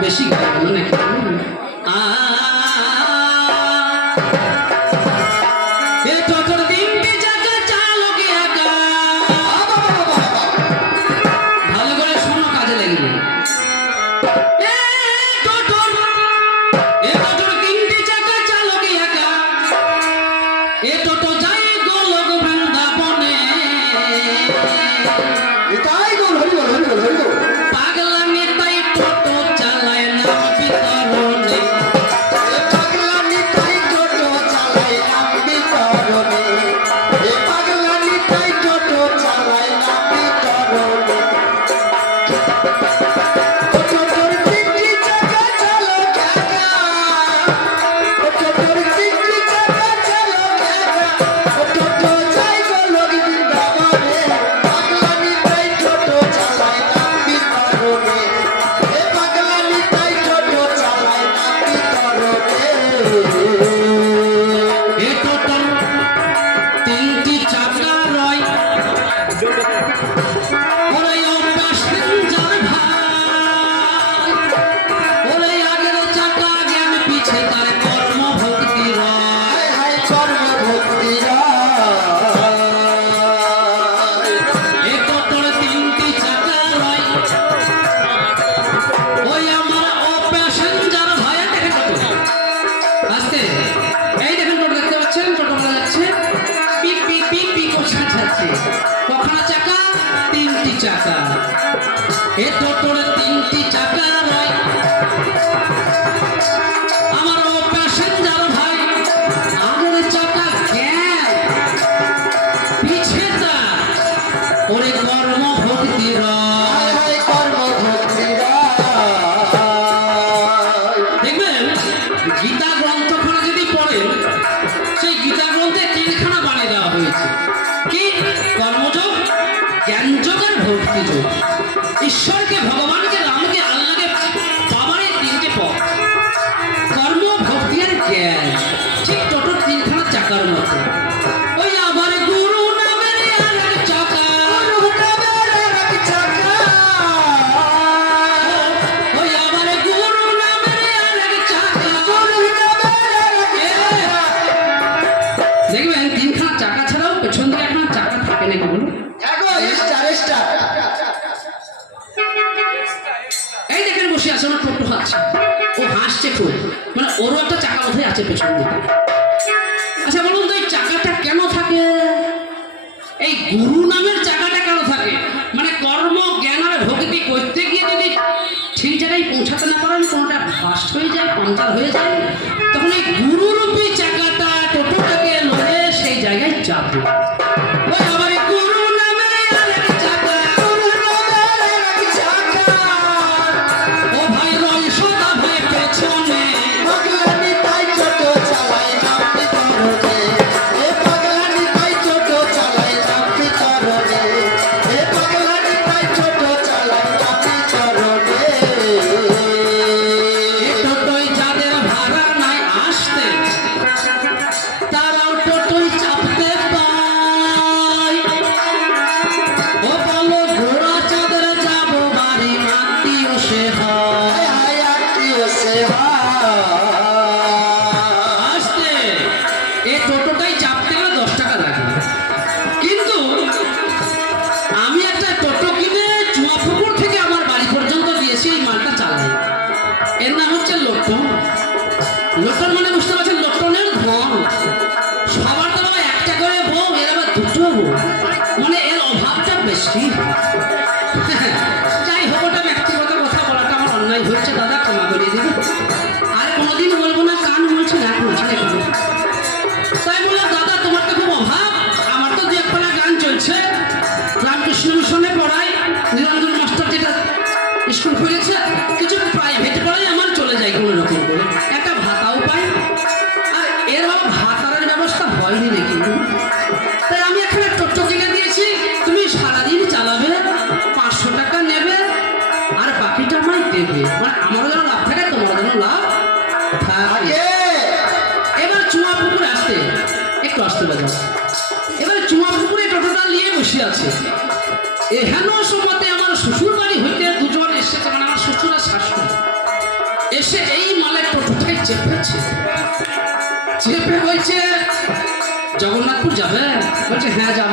বেশি ঘামানো নাকি? চাচা। এ তো আসছে খুব। মানে ওরও একটা চাকা বোধহয় আছে পেছন দিকে। আচ্ছা বলুন তো, এই চাকাটা কেন থাকে? এই গুরু নামের চাকাটা কেন থাকে? মানে কর্ম, জ্ঞান আর ভক্তি করতে গিয়ে যদি ঠিক জায়গায় পৌঁছাতে না পারেন, কোনোটা ফাস্ট হয়ে যায় পাঞ্চার হয়ে যায় কারও যেন লাভ থাকে তোমার যেন লাভ থাকে এবার চুয়া পুকুর আসতে, একটু আসতে বাজার এবার চুয়া পুকুরে টোটোটা নিয়ে বসে আছে। এহেন সময়তে আমার শ্বশুর বাড়ি হইতে দুজন এসেছে মানে আমার শ্বশুর আর শাশুড়ি। এসে এই মালের টোটোটাই চেপেছে। চেপে বলছে, জগন্নাথপুর যাবে? বলছে হ্যাঁ যাব।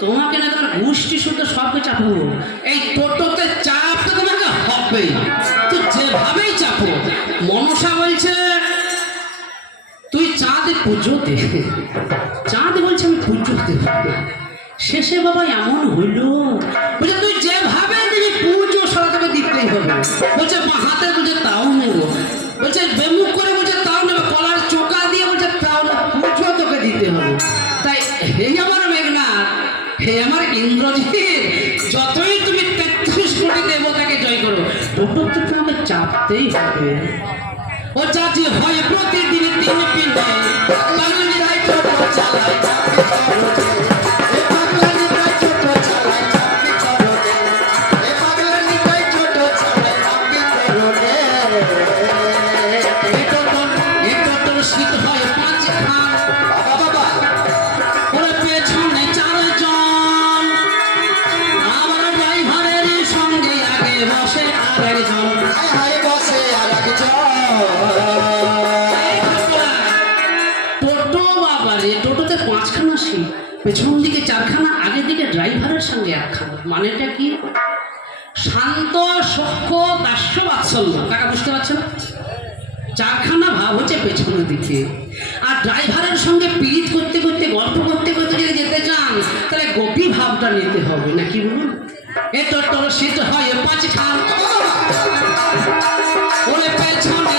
তোমাকে না তোমার গোষ্ঠী শুদ্ধ সবকে চাপাবো। এই টোটোতে চাপতে তোমাকে হবে। তো যেভাবেই চাপো, মনসা বলছে, তুই চাঁদ পুজো দে। চাঁদ বলছে, আমি পুজো দেব। শেষে বাবা এমন হইল, বলছে, তুই যেভাবে দিবি পুজো সারা তোকে দিতেই হবে। বলছে হাতে বলছে তাও নেব। বলছে, বেমুখ করে বলছে হে আমার ইন্দ্রজিৎ, যতই তুমি তেত্রিশ কোটি দেবতাকে জয় করো টোটো তো তোমাকে চাপতেই হবে। ও চাচি হয় প্রতিদিন তিন পিনে বাঙালি রায় ছোট চালায়। পেছন দিকে চারখানা আগের দিকে ড্রাইভারের সঙ্গে একখানা। মানেটা কি? শান্ত সক্ষ দাস্য বাৎসল্য কাকা, বুঝতে পারছেন? চারখানা ভাব হচ্ছে পেছনের দিকে। আর ড্রাইভারের সঙ্গে পিরিত করতে করতে, গল্প করতে করতে যদি যেতে চান, তাহলে গোপী ভাবটা নিতে হবে। নাকি বলুন? এ টোটোর সিট হয় পাঁচ খান ওরে পেছনে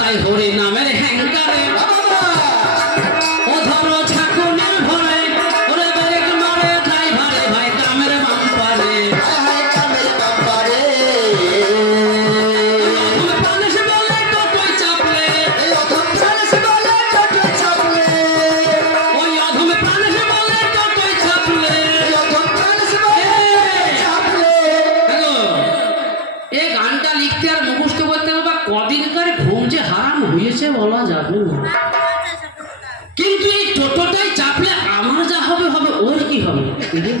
তাই হরি নামের দেবে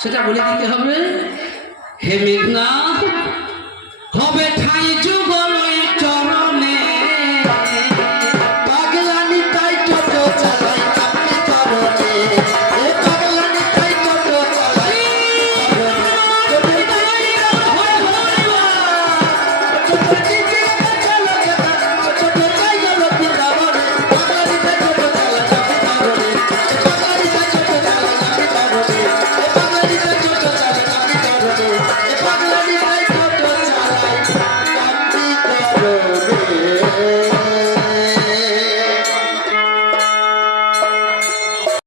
সেটা বলে দিতে হবে। হে মেঘনা হবে ঠাই যুগল।